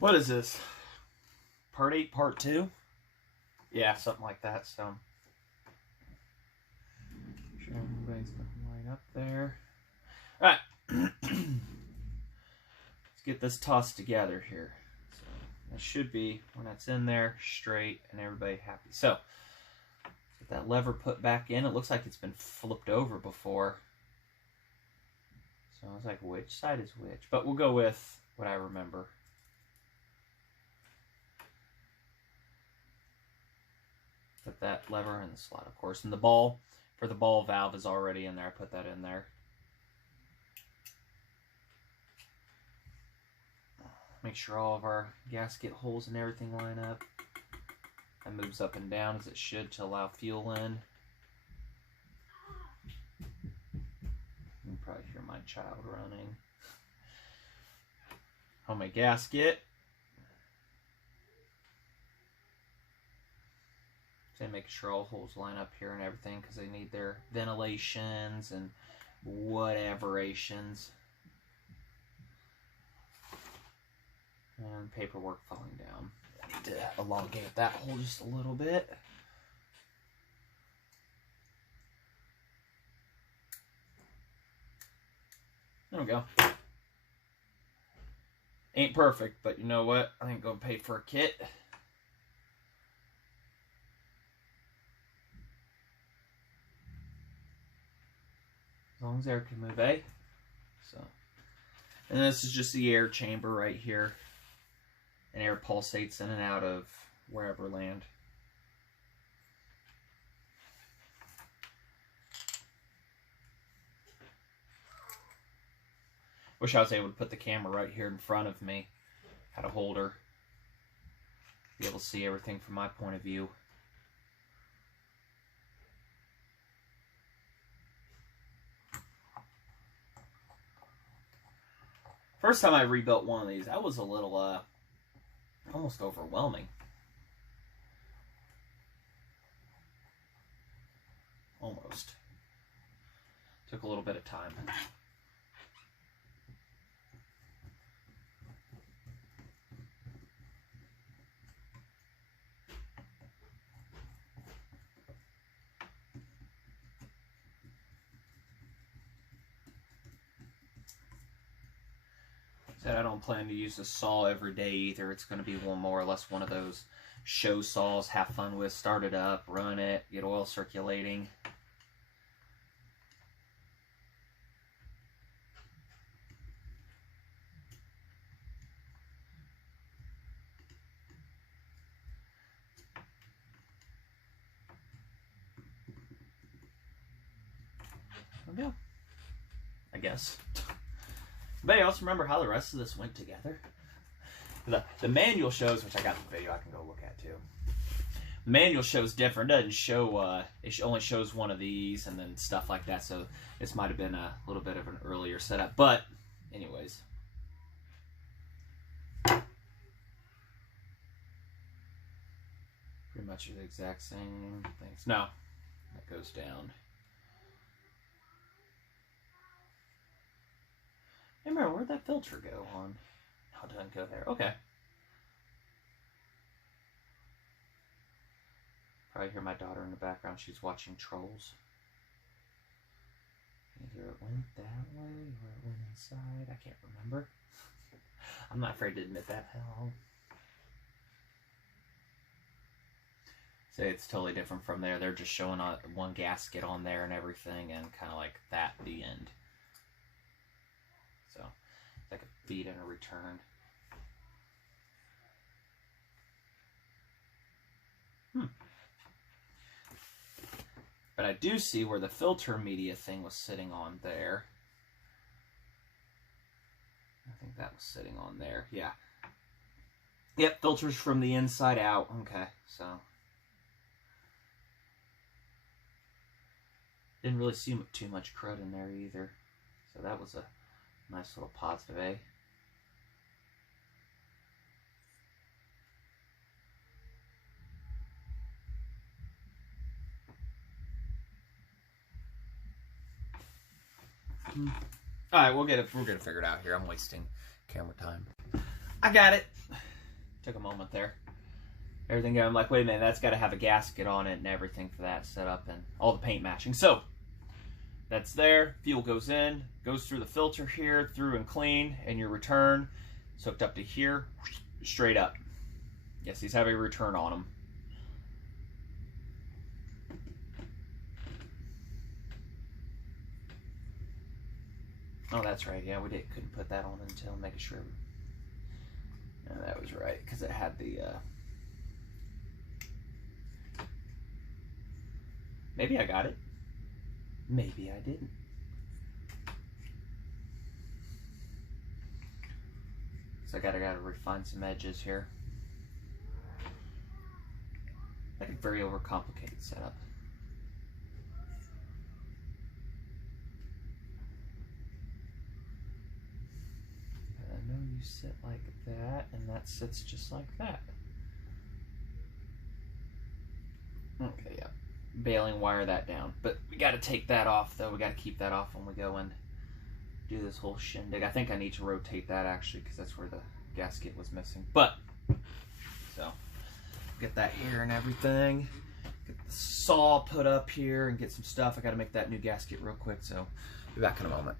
What is this? Part 8, part 2? Yeah, something like that, so. Make sure everybody's going to line up there. Alright. Let's get this tossed together here. So it should be, when that's in there, straight and everybody happy. So, get that lever put back in. It looks like it's been flipped over before. So I was like, which side is which? But we'll go with what I remember. Put that lever in the slot, of course. And the ball, for the ball valve, is already in there. I put that in there. Make sure all of our gasket holes and everything line up. That moves up and down as it should to allow fuel in. You can probably hear my child running. On my gasket. So making sure all holes line up here and everything because they need their ventilations and whateverations. And paperwork falling down. I need to elongate that hole just a little bit. There we go. Ain't perfect, but you know what? I ain't gonna pay for a kit. As long as air can move, eh? So, and this is just the air chamber right here. And air pulsates in and out of wherever land. Wish I was able to put the camera right here in front of me. Had a holder. Be able to see everything from my point of view. First time I rebuilt one of these, that was a little, almost overwhelming. Almost. Took a little bit of time. Said I don't plan to use the saw every day either. It's going to be one more or less one of those show saws, have fun with, start it up, run it, get oil circulating. Yeah, I guess. Anybody else remember how the rest of this went together? The manual shows, which I got the video I can go look at too. The manual shows different. It doesn't show, it only shows one of these and then stuff like that. So this might have been a little bit of an earlier setup. But anyways. Pretty much the exact same things. No, that goes down. Remember, where'd that filter go on? No, it doesn't go there. Okay. Probably hear my daughter in the background. She's watching Trolls. Either it went that way or it went inside. I can't remember. I'm not afraid to admit that. Hell. Say it's totally different from there. They're just showing one gasket on there and everything, and kind of like that, the end. So, it's like a feed and a return. But I do see where the filter media thing was sitting on there. I think that was sitting on there. Yeah. Yep, filters from the inside out. Okay, so. Didn't really see too much crud in there either. So that was a nice little positive, eh? Alright, we'll get it figured out here. I'm wasting camera time. I got it. Took a moment there. Everything going, I'm like, wait a minute, that's got to have a gasket on it and everything for that setup and all the paint matching. So that's there. Fuel goes in, goes through the filter here, through and clean, and your return is hooked up to here, straight up. Yes, these have a return on them. Oh, that's right. Yeah, we couldn't put that on until making sure. No, that was right because it had the. Maybe I got it. Maybe I didn't. So I gotta refine some edges here. Like a very overcomplicated setup. I know you sit like that, and that sits just like that. Okay, yeah. Baling wire that down. But we got to take that off, though. We got to keep that off when we go and do this whole shindig. I think I need to rotate that, actually, because that's where the gasket was missing. But, so, get that here and everything. Get the saw put up here and get some stuff. I got to make that new gasket real quick, so be back in a moment.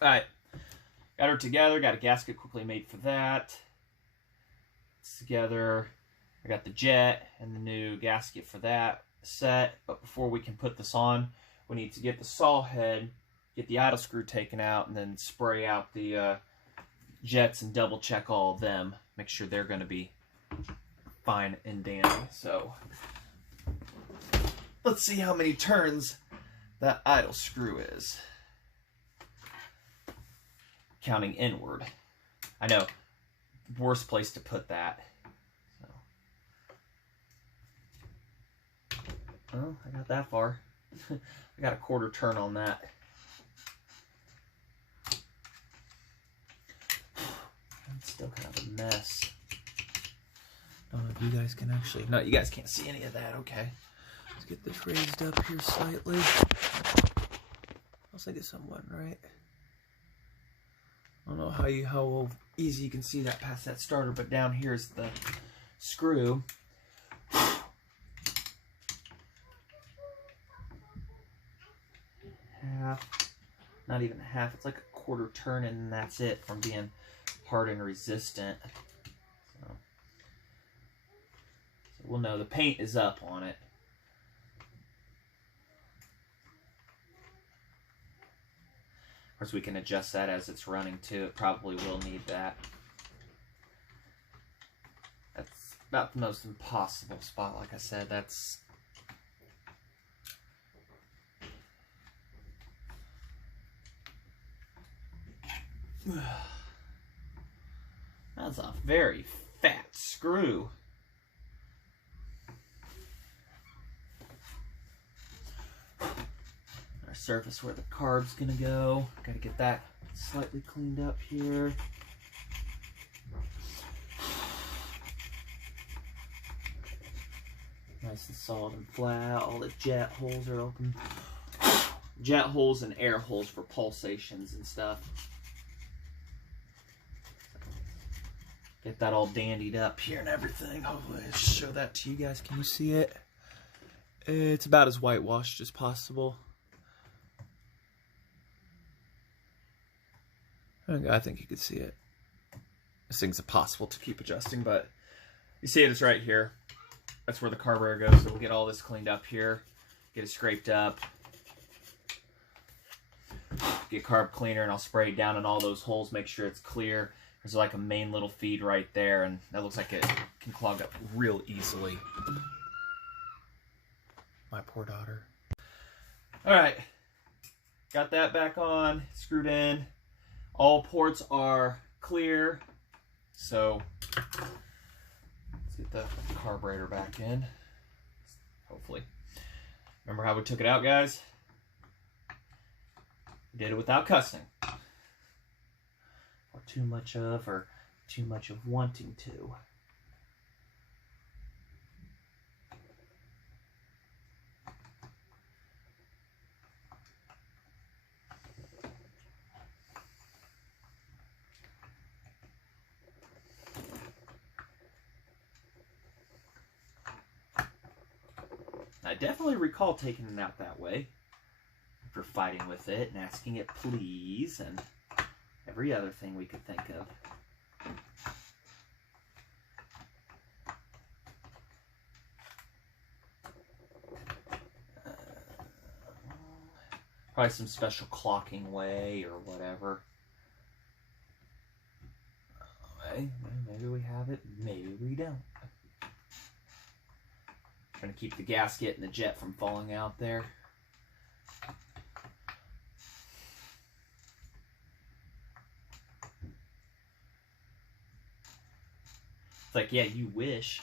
Alright. Got her together. Got a gasket quickly made for that. It's together. I got the jet and the new gasket for that set. But before we can put this on, we need to get the saw head, get the idle screw taken out, and then spray out the jets and double check all of them. Make sure they're going to be fine and dandy. So let's see how many turns that idle screw is. Counting inward. I know, worst place to put that. Oh, I got that far. I got a quarter turn on that. It's still kind of a mess. I don't know if you guys can actually... No, you guys can't see any of that. Okay. Let's get this raised up here slightly. Looks like it's somewhat right. I don't know how easy you can see that past that starter, but down here is the screw. Half, not even half, it's like a quarter turn, and that's it from being hard and resistant. So we'll know the paint is up on it. Of course, we can adjust that as it's running too. It probably will need that. That's about the most impossible spot, like I said. That's a very fat screw. Our surface where the carb's gonna go. Gotta get that slightly cleaned up here. Nice and solid and flat. All the jet holes are open. Jet holes and air holes for pulsations and stuff. Get that all dandied up here and everything. Hopefully I'll show that to you guys. Can you see it? It's about as whitewashed as possible. I think you can see it. This thing's impossible to keep adjusting, but you see it is right here. That's where the carburetor goes. So we'll get all this cleaned up here. Get it scraped up. Get carb cleaner, and I'll spray it down in all those holes. Make sure it's clear. There's like a main little feed right there, and that looks like it can clog up real easily. My poor daughter. All right, got that back on, screwed in. All ports are clear, so let's get the carburetor back in, hopefully. Remember how we took it out, guys? We did it without cussing. Or too much of wanting to. I definitely recall taking it out that way. For fighting with it and asking it please and every other thing we could think of. Probably some special clocking way or whatever. Okay, maybe we have it, maybe we don't. Trying to keep the gasket and the jet from falling out there. It's like, yeah, you wish.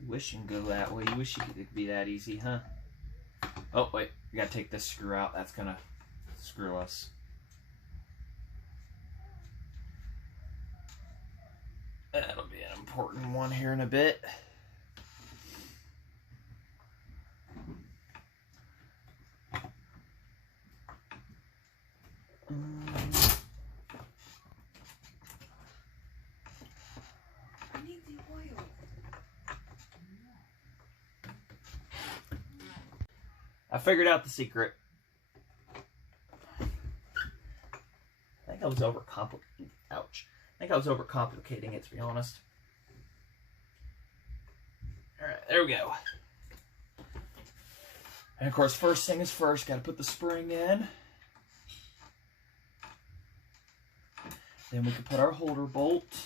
You wish you can go that way. You wish it could be that easy, huh? Oh, wait. We gotta take this screw out. That's gonna screw us. That'll be an important one here in a bit. I figured out the secret. I think I was overcomplicating. Ouch. I think I was overcomplicating it, to be honest. Alright, there we go. And of course, first thing is first, gotta put the spring in. Then we can put our holder bolt.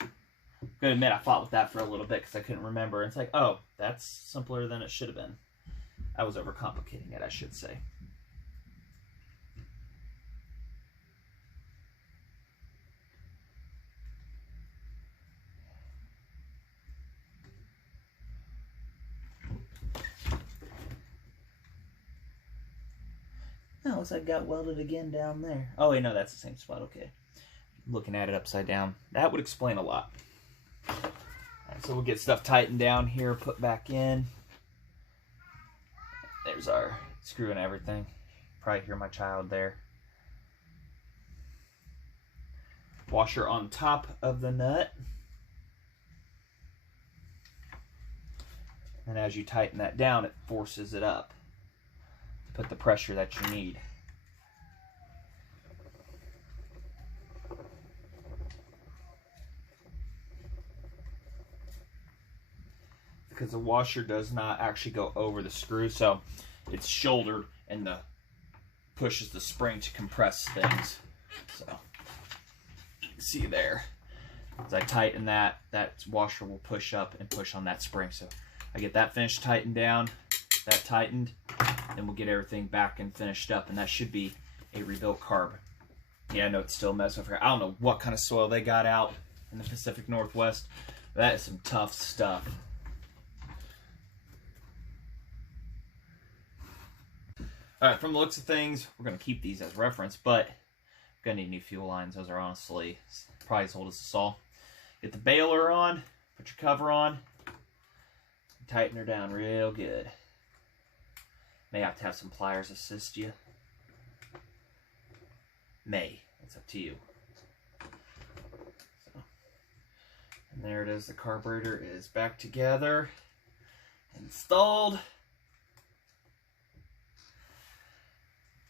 I'm gonna admit I fought with that for a little bit because I couldn't remember. It's like, oh, that's simpler than it should have been. I was overcomplicating it, I should say. Oh, looks like I got welded again down there. Oh, wait, no, that's the same spot. Okay. Looking at it upside down. That would explain a lot. Alright, so we'll get stuff tightened down here, put back in. There's our screw and everything. Probably hear my child there. Washer on top of the nut. And as you tighten that down, it forces it up to put the pressure that you need. Because the washer does not actually go over the screw, so it's shouldered and pushes the spring to compress things. So you can see there, as I tighten that washer will push up and push on that spring. So I get that finished, tightened down, that tightened, then we'll get everything back and finished up, and that should be a rebuilt carb. Yeah, I know it's still a mess over here. I don't know what kind of soil they got out in the Pacific Northwest. That is some tough stuff. Alright, from the looks of things, we're going to keep these as reference, but we're going to need new fuel lines. Those are honestly probably as old as us all. Get the baler on, put your cover on, tighten her down real good. May have to have some pliers assist you. May. It's up to you. So, and there it is. The carburetor is back together, installed.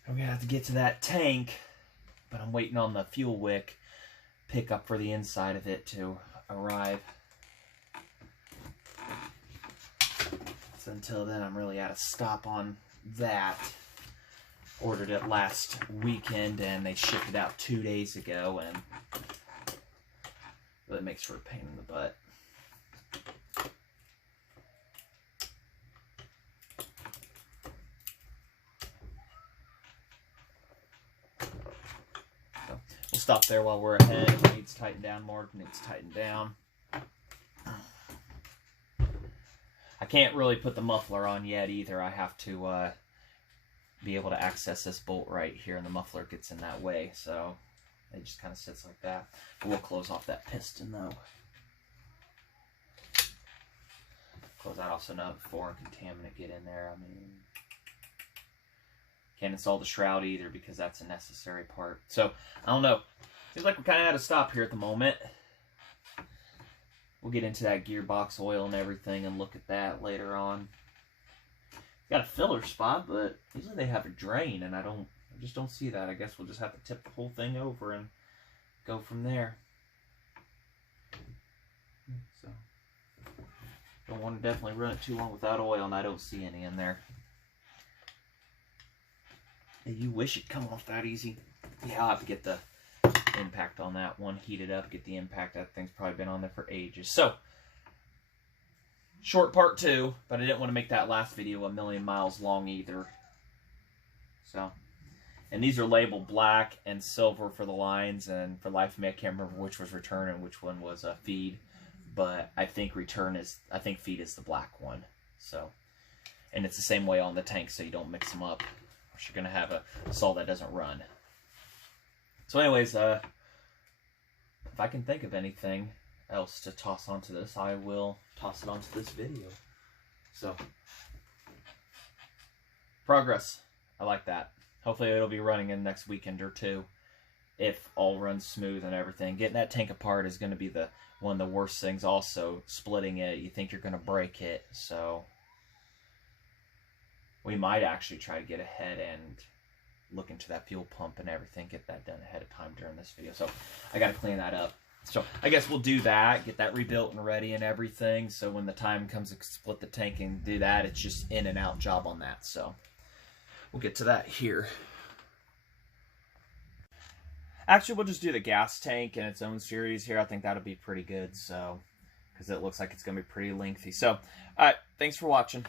I'm going to have to get to that tank, but I'm waiting on the fuel wick pickup for the inside of it to arrive. So until then, I'm really at a stop on that. Ordered it last weekend, and they shipped it out 2 days ago, and really makes for a pain in the butt. We'll stop there while we're ahead. If it needs tightened down more, it needs tightened down. I can't really put the muffler on yet either. I have to be able to access this bolt right here, and the muffler gets in that way, so it just kind of sits like that. But we'll close off that piston though. Close that off so no foreign contaminant get in there. I mean, can't install the shroud either because that's a necessary part. So, I don't know. Seems like we're kind of at a stop here at the moment. we'll get into that gearbox oil and everything and look at that later on. Got a filler spot, but usually they have a drain, and I just don't see that. I guess we'll just have to tip the whole thing over and go from there. So, don't want to definitely run it too long without oil, and I don't see any in there. You wish it'd come off that easy. Yeah, I'll have to get the impact on that one, heat it up, get the impact. That thing's probably been on there for ages. So, short part 2, but I didn't want to make that last video a million miles long either. So, and these are labeled black and silver for the lines, and for life of me, I can't remember which was return and which one was feed. But I think feed is the black one. So, and it's the same way on the tank, so you don't mix them up, or you're gonna have a saw that doesn't run. So, anyways, if I can think of anything else to toss onto this, I will toss it onto this video. So, progress. I like that. Hopefully it'll be running in the next weekend or 2, if all runs smooth and everything. Getting that tank apart is going to be one of the worst things. Also, splitting it, you think you're going to break it. So, we might actually try to get ahead and look into that fuel pump and everything. Get that done ahead of time during this video. So, I got to clean that up. So, I guess we'll do that, get that rebuilt and ready and everything. So, when the time comes to split the tank and do that, it's just in and out job on that. So, we'll get to that here. Actually, we'll just do the gas tank in its own series here. I think that'll be pretty good. So, because it looks like it's going to be pretty lengthy. So, all right, thanks for watching.